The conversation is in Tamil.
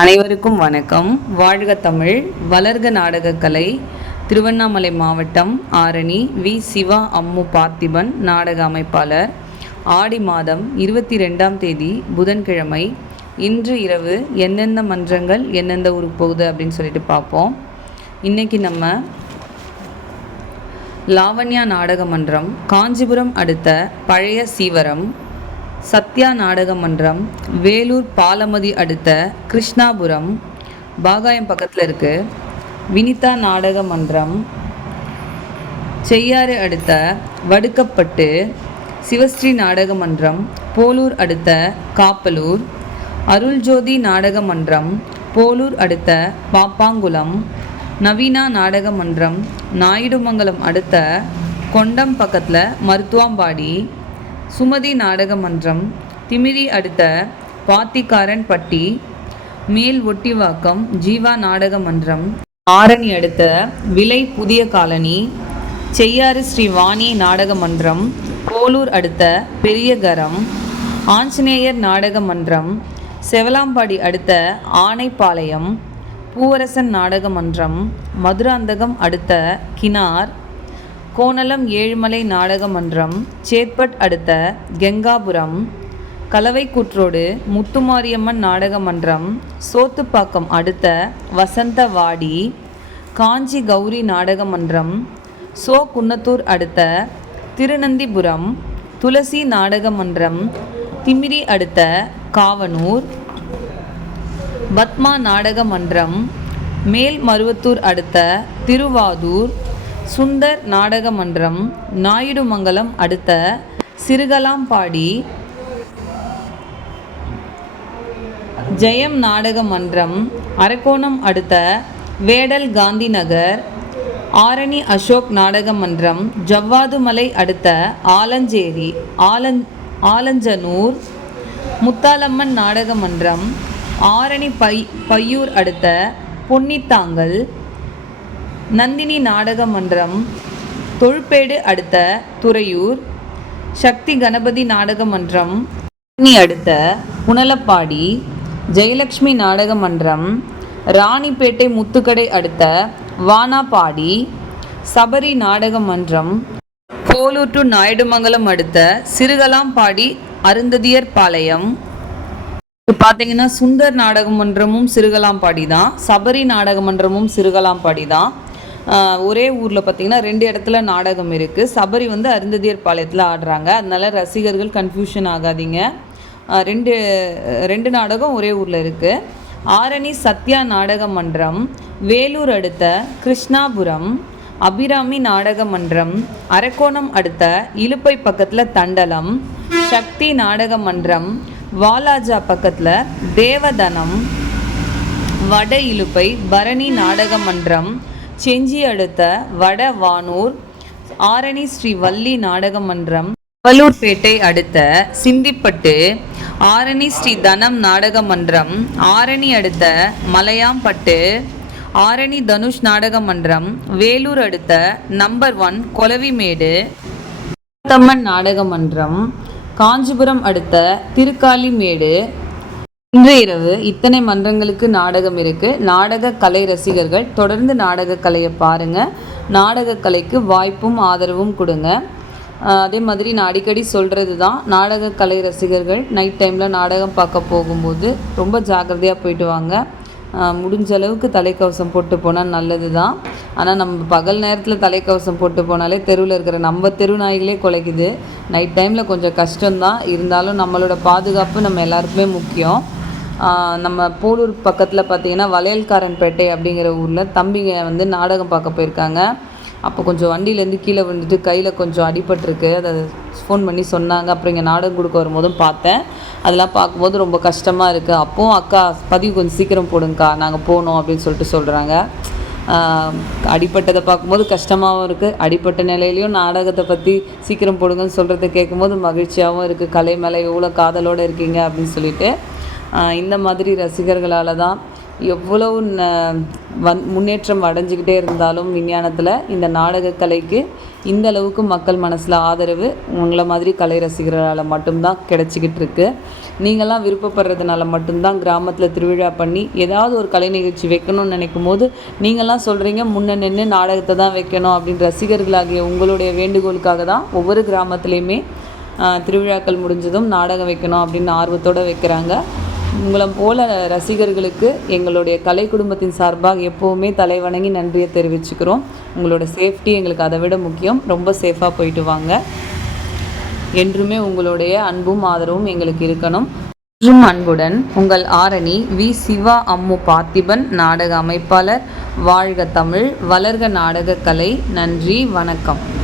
அனைவருக்கும் வணக்கம். வாழ்க தமிழ், வளர்க நாடகக்கலை. திருவண்ணாமலை மாவட்டம் ஆரணி வி. சிவா அம்மு பார்த்திபன் நாடக அமைப்பாளர். ஆடி மாதம் 22ஆம் தேதி புதன்கிழமை. இன்று இரவு எந்தெந்த மன்றங்கள் எந்தெந்த ஊருக்கு போகுது அப்படின்னு சொல்லிட்டு பார்ப்போம். இன்றைக்கி நம்ம லாவண்யா நாடக மன்றம், காஞ்சிபுரம் அடுத்த பழைய சீவரம். சத்யா நாடக மன்றம், வேலூர் பாலமதி அடுத்த கிருஷ்ணாபுரம், பாகாயம் பக்கத்தில் இருக்குது. வினிதா நாடக மன்றம், செய்யாறு அடுத்த வடுக்கப்பட்டு. சிவஸ்ரீ நாடக மன்றம், போலூர் அடுத்த காப்பலூர். அருள்ஜோதி நாடக மன்றம், போலூர் அடுத்த பாப்பாங்குளம். நவீனா நாடக மன்றம், நாயுடுமங்கலம் அடுத்த கொண்டம் பக்கத்தில் மருத்துவாம்பாடி. சுமதி நாடக மன்றம், திமிரி அடுத்த பாத்திக்காரன் பட்டி. மேல் ஒட்டிவாக்கம் ஜீவா நாடக மன்றம், ஆரணி அடுத்த விலை புதிய காலனி. செய்யாறு ஸ்ரீ வாணி நாடக மன்றம், போலூர் அடுத்த பெரியகரம். ஆஞ்சநேயர் நாடக மன்றம், செவலாம்பாடி அடுத்த ஆனைப்பாளையம். பூவரசன் நாடக மன்றம், மதுராந்தகம் அடுத்த கினார். கோணலம் ஏழுமலை நாடக மன்றம், சேத்பட் அடுத்த கெங்காபுரம். கலவைக்கூற்றோடு முத்துமாரியம்மன் நாடக மன்றம், சோத்துப்பாக்கம் அடுத்த வசந்தவாடி. காஞ்சி கௌரி நாடக மன்றம், சோ குன்னத்தூர் அடுத்த திருநந்திபுரம். துளசி நாடக மன்றம், திமிரி அடுத்த காவனூர். பத்மா நாடக மன்றம், மேல்மருவத்தூர் அடுத்த திருவாதூர். சுந்தர் நாடக மன்றம், நாயுடுமங்கலம் அடுத்த சிறுகலாம்பாடி. ஜெயம் நாடக மன்றம், அரக்கோணம் அடுத்த வேடல் காந்தி நகர். ஆரணி அசோக் நாடக மன்றம், ஜவ்வாதுமலை அடுத்த ஆலஞ்சனூர். முத்தாலம்மன் நாடக மன்றம், ஆரணி பையூர் அடுத்த பொன்னித்தாங்கல். நந்தினி நாடக மன்றம், தொழுப்பேடு அடுத்த துறையூர். சக்தி கணபதி நாடக மன்றம், அடுத்த புனலப்பாடி. ஜெயலக்ஷ்மி நாடக மன்றம், ராணிப்பேட்டை முத்துக்கடை அடுத்த வானாபாடி. சபரி நாடக மன்றம், போலூர் டு நாயுடுமங்கலம் அடுத்த சிறுகலாம்பாடி அருந்ததியர் பாளையம். பார்த்தீங்கன்னா சுந்தர் நாடக மன்றமும் சிறுகலாம்பாடி தான், சபரி நாடக மன்றமும் சிறுகலாம்பாடி தான். ஒரே ஊரில் பார்த்திங்கன்னா 2 இடத்துல நாடகம் இருக்குது. சபரி வந்து அருந்ததியர் பாளையத்தில் ஆடுறாங்க. அதனால ரசிகர்கள் கன்ஃபியூஷன் ஆகாதீங்க. ரெண்டு நாடகம் ஒரே ஊரில் இருக்குது. ஆரணி சத்யா நாடக மன்றம், வேலூர் அடுத்த கிருஷ்ணாபுரம். அபிராமி நாடக மன்றம், அரக்கோணம் அடுத்த இலுப்பை பக்கத்தில் தண்டலம். சக்தி நாடக மன்றம், வாலாஜா பக்கத்தில் தேவதனம். வட இலுப்பை பரணி நாடக மன்றம், செஞ்சி அடுத்த வட வானூர். ஆரணி ஸ்ரீ வள்ளி நாடக மன்றம், அவலூர்பேட்டை அடுத்த சிந்திப்பட்டு. ஆரணி ஸ்ரீ தனம் நாடக மன்றம், ஆரணி அடுத்த மலையாம்பட்டு. ஆரணி தனுஷ் நாடக மன்றம், வேலூர் அடுத்த நம்பர் 1 கொலவிமேடு. தம்மன் நாடக மன்றம், காஞ்சிபுரம் அடுத்த திருக்காலிமேடு. இன்று இரவு இத்தனை மன்றங்களுக்கு நாடகம் இருக்குது. நாடக கலை ரசிகர்கள் தொடர்ந்து நாடக கலையை பாருங்கள். நாடக கலைக்கு வாய்ப்பும் ஆதரவும் கொடுங்க. அதே மாதிரி நான் அடிக்கடி சொல்கிறது தான், நாடக கலை ரசிகர்கள் நைட் டைமில் நாடகம் பார்க்க போகும்போது ரொம்ப ஜாக்கிரதையாக போயிட்டு வாங்க. முடிஞ்ச அளவுக்கு தலைக்கவசம் போட்டு போனால் நல்லது தான். ஆனால் நம்ம பகல் நேரத்தில் தலைக்கவசம் போட்டு போனாலே தெருவில் இருக்கிற நம்ம தெரு நாய்களே குலைக்குது. நைட் டைமில் கொஞ்சம் கஷ்டம்தான், இருந்தாலும் நம்மளோட பாதுகாப்பு நம்ம எல்லாருக்குமே முக்கியம். நம்ம போலூர் பக்கத்தில் பார்த்திங்கன்னா வளையல்காரன்பேட்டை அப்படிங்கிற ஊரில் தம்பிங்க வந்து நாடகம் பார்க்க போயிருக்காங்க. அப்போ கொஞ்சம் வண்டியிலேருந்து கீழே விழுந்துட்டு கையில் கொஞ்சம் அடிபட்டிருக்கு. அதை ஃபோன் பண்ணி சொன்னாங்க. அப்புறம் இங்கே நாடகம் கொடுக்க வரும்போதும் பார்த்தேன். அதெல்லாம் பார்க்கும்போது ரொம்ப கஷ்டமாக இருக்குது. அப்போவும் அக்கா பதிவு கொஞ்சம் சீக்கிரம் போடுங்கக்கா, நாங்கள் போகணும் அப்படின்னு சொல்லிட்டு சொல்கிறாங்க. அடிப்பட்டதை பார்க்கும்போது கஷ்டமாகவும் இருக்குது. அடிப்பட்ட நிலையிலையும் நாடகத்தை பற்றி சீக்கிரம் போடுங்கன்னு சொல்கிறத கேட்கும்போது மகிழ்ச்சியாகவும் இருக்குது. கலை மேலே எவ்வளோ காதலோடு இருக்கீங்க அப்படின்னு சொல்லிட்டு. இந்த மாதிரி ரசிகர்களால் தான் எவ்வளவு முன்னேற்றம் அடைஞ்சிக்கிட்டே இருந்தாலும் விஞ்ஞானத்தில் இந்த நாடகக்கலைக்கு இந்த அளவுக்கு மக்கள் மனசில் ஆதரவு உங்களை மாதிரி கலை ரசிகர்களால் மட்டும்தான் கிடச்சிக்கிட்டு இருக்கு. நீங்கள்லாம் விருப்பப்படுறதுனால மட்டும்தான் கிராமத்தில் திருவிழா பண்ணி ஏதாவது ஒரு கலை நிகழ்ச்சி வைக்கணும்னு நினைக்கும் போது நீங்கள்லாம் சொல்கிறீங்க முன்ன நின்று நாடகத்தை தான் வைக்கணும் அப்படின்னு. ரசிகர்களாகிய உங்களுடைய வேண்டுகோளுக்காக தான் ஒவ்வொரு கிராமத்துலேயுமே திருவிழாக்கள் முடிஞ்சதும் நாடகம் வைக்கணும் அப்படின்னு ஆர்வத்தோடு வைக்கிறாங்க. உங்களை போல ரசிகர்களுக்கு எங்களுடைய கலை குடும்பத்தின் சார்பாக எப்போவுமே தலைவணங்கி நன்றியை தெரிவிச்சுக்கிறோம். உங்களோட சேஃப்டி எங்களுக்கு அதை விட முக்கியம். ரொம்ப சேஃபாக போயிட்டு வாங்க. என்றுமே உங்களுடைய அன்பும் ஆதரவும் எங்களுக்கு இருக்கணும். மற்றும் அன்புடன் உங்கள் ஆரணி வி. சிவா அம்மு பார்த்திபன், நாடக அமைப்பாளர். வாழ்க தமிழ், வளர்க நாடக கலை. நன்றி, வணக்கம்.